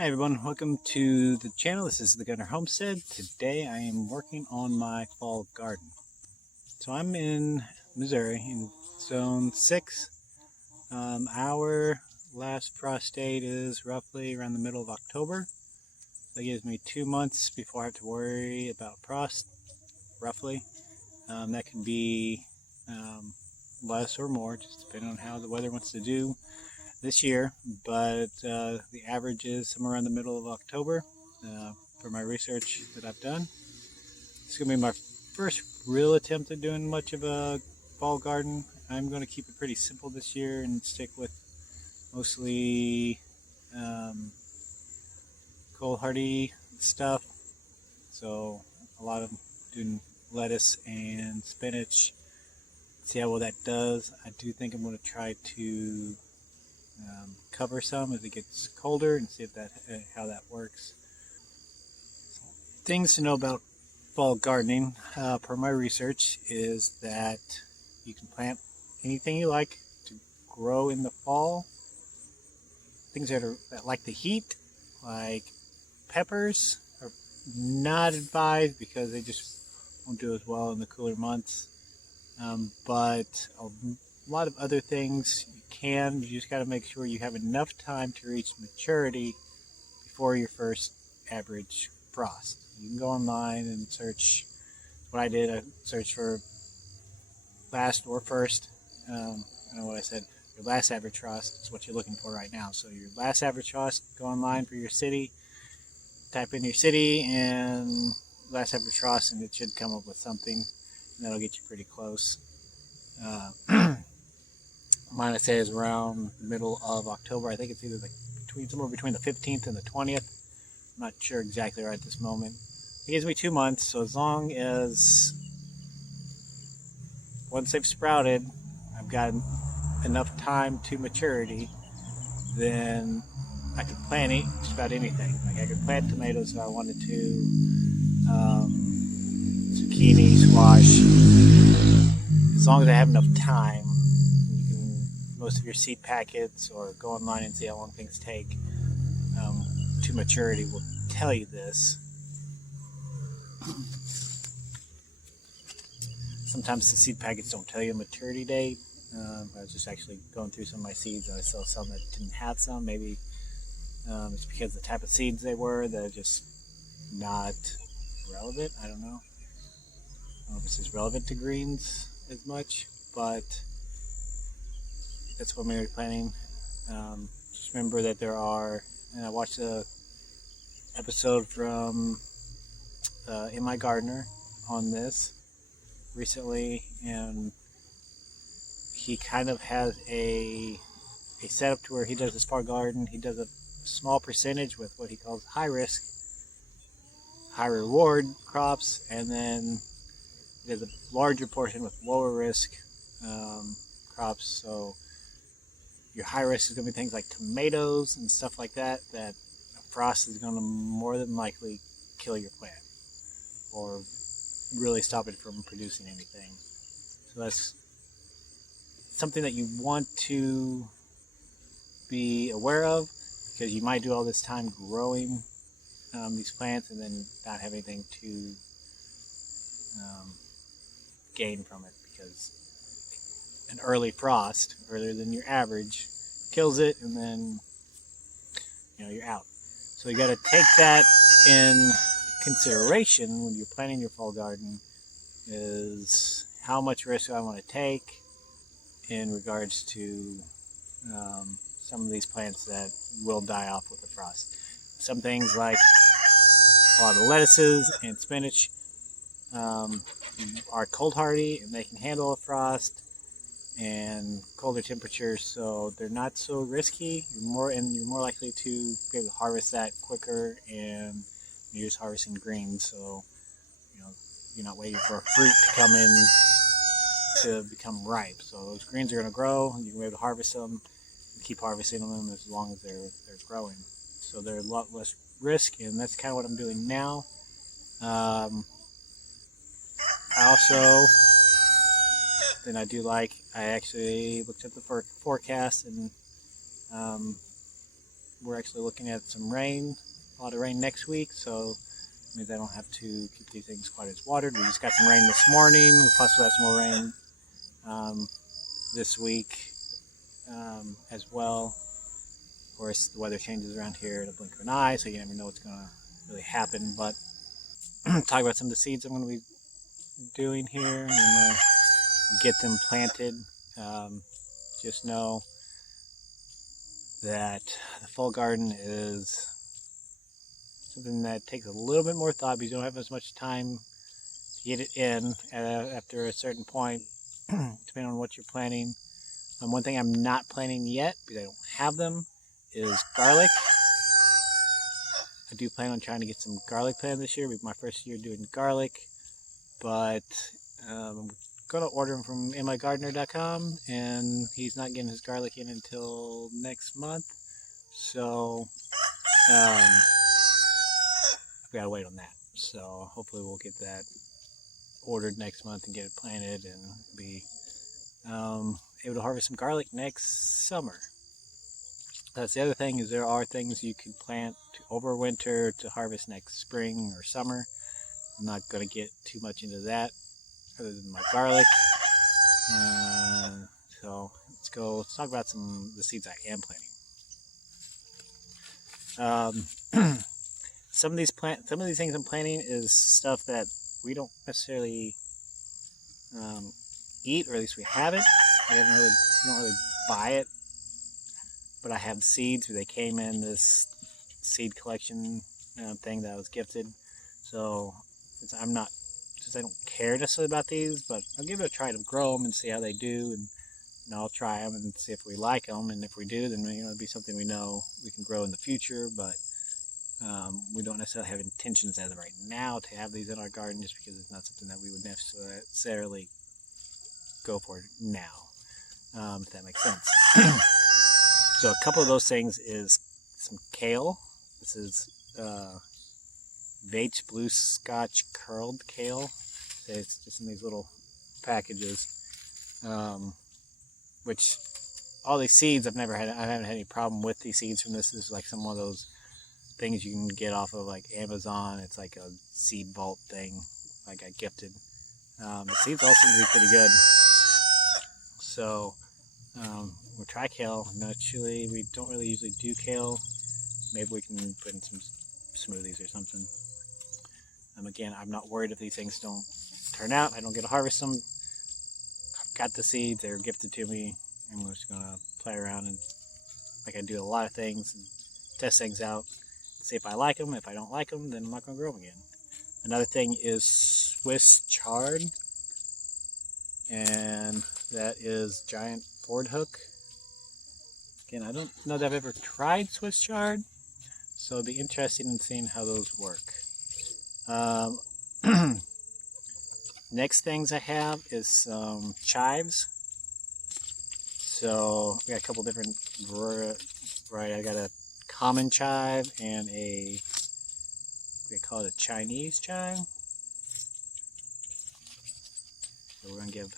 Hi everyone, welcome to the channel. This is the Gunner Homestead. Today I am working on my fall garden. So I'm in Missouri in zone 6. Our last frost date is roughly around the middle of October. That gives me 2 months before I have to worry about frost, roughly. That can be less or more, just depending on how the weather wants to do this year, but the average is somewhere around the middle of October for my research that I've done. It's going to be my first real attempt at doing much of a fall garden. I'm going to keep it pretty simple this year and stick with mostly cold hardy stuff. So a lot of doing lettuce and spinach. See how well that does. I do think I'm going to try to cover some as it gets colder and see if that how that works. Things to know about fall gardening, per my research, is that you can plant anything you like to grow in the fall. Things that like the heat, like peppers, are not advised because they just won't do as well in the cooler months. But a lot of other things you can. You just got to make sure you have enough time to reach maturity before your first average frost. You can go online and search. What I did, I searched for last or first. I don't know what I said. Your last average frost is what you're looking for right now. So your last average frost, go online for your city, type in your city and last average frost, and it should come up with something, and that'll get you pretty close. Mine, I say, is around the middle of October. I think it's either somewhere between the 15th and the 20th. I'm not sure exactly right at this moment. It gives me 2 months, so as long as once they've sprouted, I've got enough time to maturity, then I could plant just about anything. Like I could plant tomatoes if I wanted to, zucchini, squash. As long as I have enough time, you can most of your seed packets or go online and see how long things take to maturity will tell you this. Sometimes the seed packets don't tell you a maturity date. I was just actually going through some of my seeds and I saw some that didn't have some. Maybe it's because the type of seeds they were, they're just not relevant. I don't know. I don't know if this is relevant to greens as much, but that's what I'm going to be planning. Just remember that there are, and I watched a episode from In My Gardener on this recently, and he kind of has a setup to where he does his fall garden. He does a small percentage with what he calls high risk, high reward crops, and then he does a larger portion with lower risk crops. So your high risk is going to be things like tomatoes and stuff like that, that frost is going to more than likely kill your plant or really stop it from producing anything. So that's something that you want to be aware of, because you might do all this time growing these plants and then not have anything to gain from it, because an early frost, earlier than your average, kills it, and then you're out. So you got to take that in consideration when you're planning your fall garden. Is how much risk do I want to take in regards to some of these plants that will die off with the frost. Some things like a lot of lettuces and spinach are cold hardy and they can handle a frost and colder temperatures, so they're not so risky. You're more likely to be able to harvest that quicker, and you're just harvesting greens, so you're not waiting for a fruit to come in to become ripe. So those greens are going to grow, and you're going to be able to harvest them and keep harvesting them as long as they're growing. So they're a lot less risk, and that's kind of what I'm doing now. I also, then I actually looked at the forecast and we're actually looking at some rain, a lot of rain next week, so it means I don't have to keep these things quite as watered. We just got some rain this morning. We possibly have some more rain this week as well. Of course, the weather changes around here in a blink of an eye, so you never know what's going to really happen. But talk about some of the seeds I'm going to be doing here, and I'm going to get them planted. Just know that the fall garden is something that takes a little bit more thought because you don't have as much time to get it in after a certain point, depending on what you're planting. One thing I'm not planting yet, because I don't have them, is garlic. I do plan on trying to get some garlic planted this year. It'll be my first year doing garlic, but I'm going to order them from mygardener.com, and he's not getting his garlic in until next month, so I've got to wait on that. So hopefully we'll get that ordered next month and get it planted and be able to harvest some garlic next summer. That's the other thing, is there are things you can plant to overwinter to harvest next spring or summer. I'm not going to get too much into that other than my garlic. So let's talk about some of the seeds I am planting. Some of these things I'm planting is stuff that we don't necessarily eat, or at least we haven't. We don't really buy it, but I have seeds. They came in this seed collection thing that I was gifted. So since I don't care necessarily about these, but I'll give it a try to grow them and see how they do, and I'll try them and see if we like them. And if we do, then it'll be something we know we can grow in the future. But we don't necessarily have intentions as of right now to have these in our garden, just because it's not something that we would necessarily go for now, if that makes sense. So a couple of those things is some kale. This is Vate's Blue Scotch Curled Kale. It's just in these little packages, which all these seeds I haven't had any problem with these seeds from this. This is like some of those things you can get off of like Amazon. It's like a seed vault thing, like I gifted. The seeds all seem to be pretty good. So we'll try kale. Naturally, we don't really usually do kale. Maybe we can put in some smoothies or something. Again, I'm not worried if these things don't turn out. I don't get to harvest them. I've got the seeds. They were gifted to me. I'm just going to play around and, like I do a lot of things, and test things out, see if I like them. If I don't like them, then I'm not going to grow them again. Another thing is Swiss chard, and that is giant Ford hook. Again, I don't know that I've ever tried Swiss chard, so it'd be interesting in seeing how those work. Next things I have is some chives. So we got a couple different varieties. I got a common chive and they call it a Chinese chive. So we're gonna give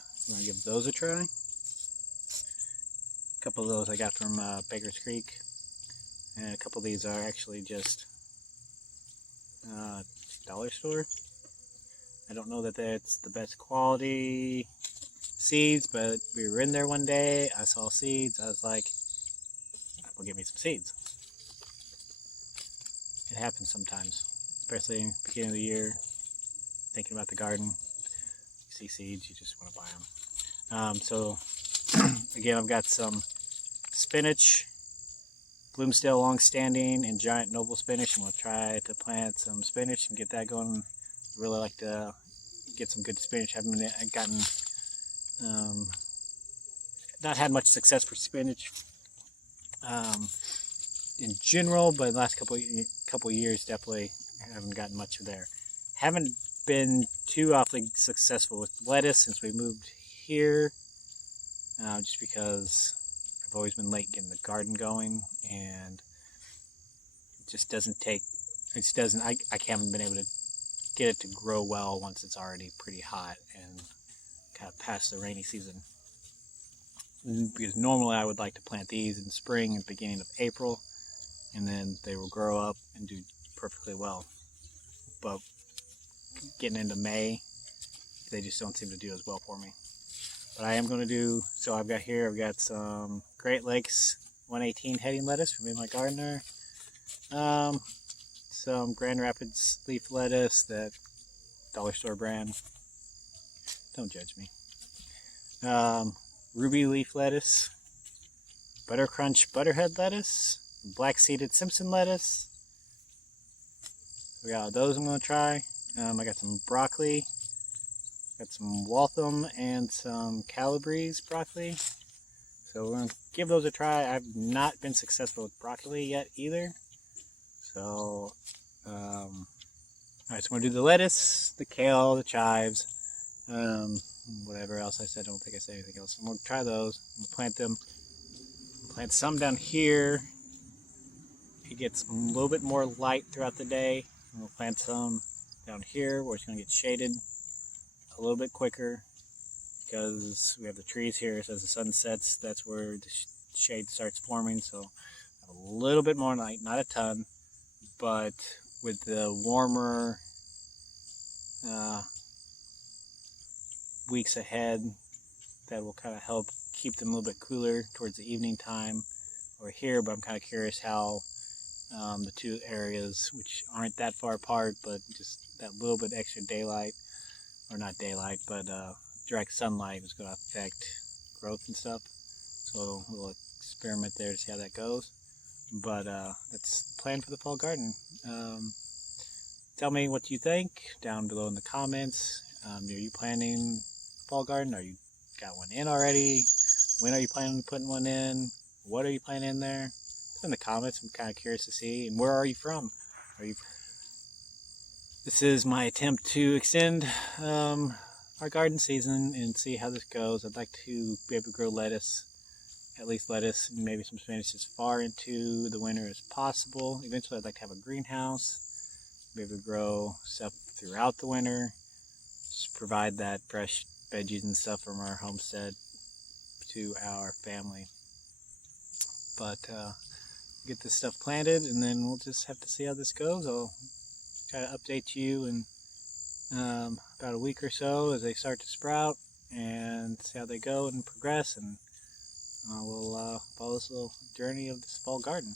those a try. A couple of those I got from Baker's Creek, and a couple of these are actually just dollar store. I don't know that that's the best quality seeds, but we were in there one day. I saw seeds. I was like, "Well, give me some seeds." It happens sometimes, especially beginning of the year, thinking about the garden. You see seeds, you just want to buy them. So again, I've got some spinach, Bloomsdale Longstanding, and Giant Noble spinach. I'm going to try to plant some spinach and get that going. I really like to get some good spinach. I haven't gotten, not had much success for spinach in general, but the last couple of years definitely haven't gotten much of there. Haven't been too awfully successful with lettuce since we moved here, just because I've always been late getting the garden going, and it just doesn't take, I haven't been able to get it to grow well once it's already pretty hot and kind of past the rainy season. Because normally I would like to plant these in spring and beginning of April. and then they will grow up and do perfectly well. But getting into May, they just don't seem to do as well for me. But I am going to do, so I've got some Great Lakes 118 heading lettuce from my gardener. Some Grand Rapids leaf lettuce, that dollar store brand. Don't judge me. Ruby leaf lettuce, Butter Crunch Butterhead lettuce, black seeded Simpson lettuce. We got those I'm going to try. I got some broccoli, got some Waltham and some Calabrese broccoli. So we're going to give those a try. I've not been successful with broccoli yet either. So, alright, so we're going to do the lettuce, the kale, the chives, whatever else I said. I don't think I said anything else. I'm going to try those. I'm going to plant them. Plant some down here. It gets a little bit more light throughout the day. We'll plant some down here where it's going to get shaded a little bit quicker because we have the trees here. So as the sun sets, that's where the shade starts forming. So a little bit more light, not a ton, but with the warmer weeks ahead, that will kind of help keep them a little bit cooler towards the evening time over here. But I'm kind of curious how the two areas, which aren't that far apart, but just that little bit extra daylight, or not daylight, but direct sunlight is going to affect growth and stuff. So we'll experiment there to see how that goes. But that's the plan for the fall garden. Tell me what you think down below in the comments. Are you planning a fall garden? Are you got one in already? When are you planning on putting one in? What are you planning in there? In the comments, I'm kind of curious to see. And where are you from? This is my attempt to extend our garden season and see how this goes. I'd like to be able to grow lettuce, at least lettuce, and maybe some spinach as far into the winter as possible. Eventually, I'd like to have a greenhouse, be able to grow stuff throughout the winter, just provide that fresh veggies and stuff from our homestead to our family. But get this stuff planted, and then we'll just have to see how this goes. I'll try to update you in about a week or so as they start to sprout and see how they go and progress, and we'll follow this little journey of this fall garden.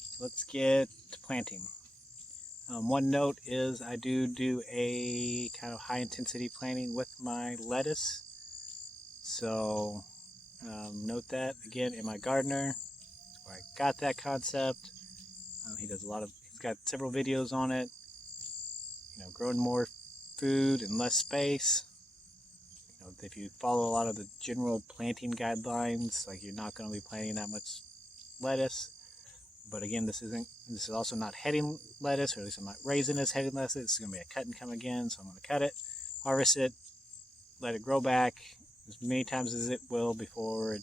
So let's get to planting. One note is I do a kind of high intensity planting with my lettuce, so note that again in my gardener where I got that concept. He's got several videos on it, growing more food in less space. If you follow a lot of the general planting guidelines, like you're not going to be planting that much lettuce. But again, this is also not heading lettuce, or at least I'm not raising this heading lettuce. It's going to be a cut and come again, so I'm going to cut it, harvest it, let it grow back as many times as it will before it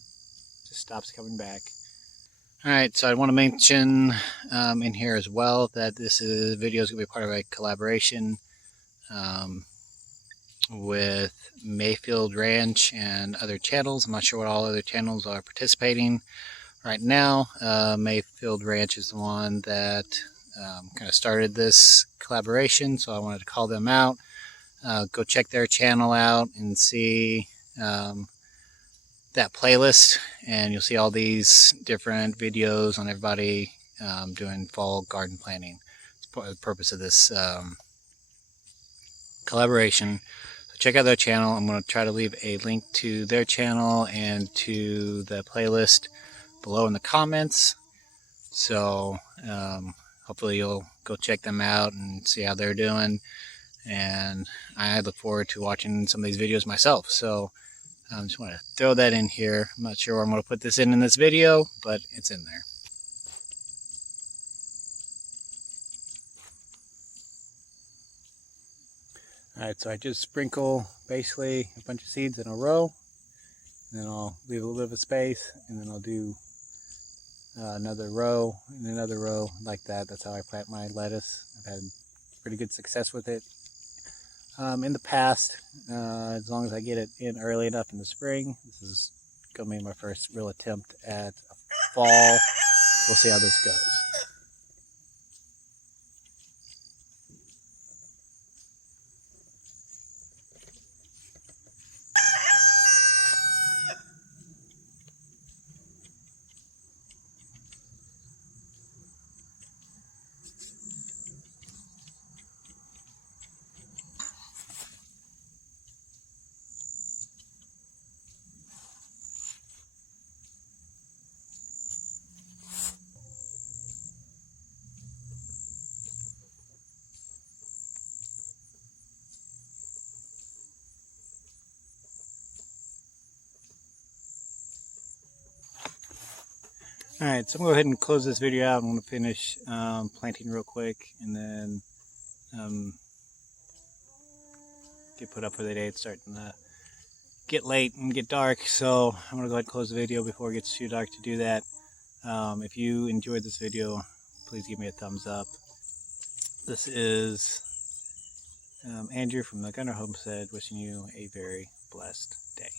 just stops coming back. Alright, so I want to mention in here as well that this video is going to be part of a collaboration with Mayfield Ranch and other channels. I'm not sure what all other channels are participating right now. Mayfield Ranch is the one that kind of started this collaboration, so I wanted to call them out. Go check their channel out and see that playlist, and you'll see all these different videos on everybody doing fall garden planting. It's part of the purpose of this collaboration. So check out their channel. I'm going to try to leave a link to their channel and to the playlist below in the comments. So hopefully you'll go check them out and see how they're doing. And I look forward to watching some of these videos myself. So I just want to throw that in here. I'm not sure where I'm going to put this in this video, but it's in there. Alright, so I just sprinkle basically a bunch of seeds in a row, and then I'll leave a little bit of a space, and then I'll do another row and another row like that. That's how I plant my lettuce. I've had pretty good success with it in the past, as long as I get it in early enough in the spring. This is going to be my first real attempt at a fall we'll see how this goes. Alright, so I'm going to go ahead and close this video out. I'm going to finish planting real quick and then get put up for the day. It's starting to get late and get dark, so I'm going to go ahead and close the video before it gets too dark to do that. If you enjoyed this video, please give me a thumbs up. This is Andrew from the Gunner Homestead, wishing you a very blessed day.